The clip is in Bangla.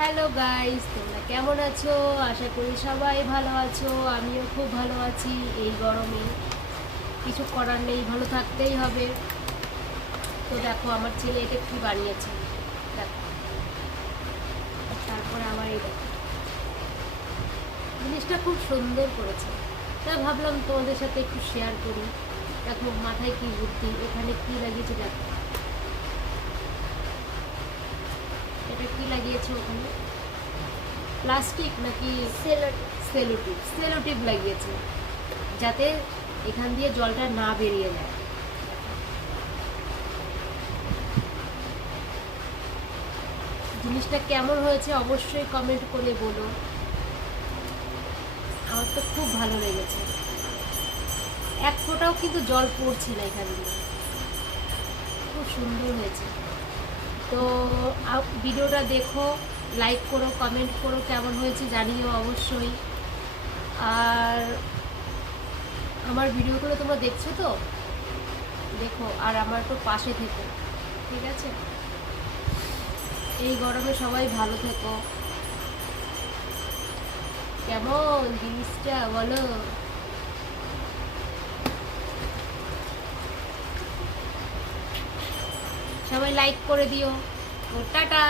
হ্যালো গাইস, তোমরা কেমন আছো? আশা করি সবাই ভালো আছো। আমিও খুব ভালো আছি। এই গরমে কিছু করার নেই, ভালো থাকতেই হবে। তো দেখো আমার ছেলে এটা কি বানিয়েছে, দেখো। তারপরে আমার এই দেখো, জিনিসটা খুব সুন্দর করেছে। তাই ভাবলাম তোমাদের সাথে একটু শেয়ার করি। দেখো মাথায় কি বুদ্ধি, এখানে কি লাগিয়েছে দেখো। এটা কি লাগিয়েছে ওখানে? প্লাস্টিক নাকি সেলোটিপ? সেলোটিপ লাগিয়েছে যাতে এখান দিয়ে জলটা না বেরিয়ে যায়। জিনিসটা কেমন হয়েছে অবশ্যই কমেন্ট করে বলো। আমার তো খুব ভালো লেগেছে। এক ফোঁটাও কিন্তু জল পড়ছে না এখান দিয়ে, খুব সুন্দর হয়েছে। তো ভিডিওটা দেখো, লাইক করো, কমেন্ট করো, কেমন হয়েছে জানিও অবশ্যই। আর আমার ভিডিওগুলো তোমরা দেখছো তো, দেখো আর আমার একটু পাশে থেকো, ঠিক আছে? এই গরমে সবাই ভালো থেকো। কেমন জিনিসটা বলো? সবাই লাইক করে দিও। ও টাটা।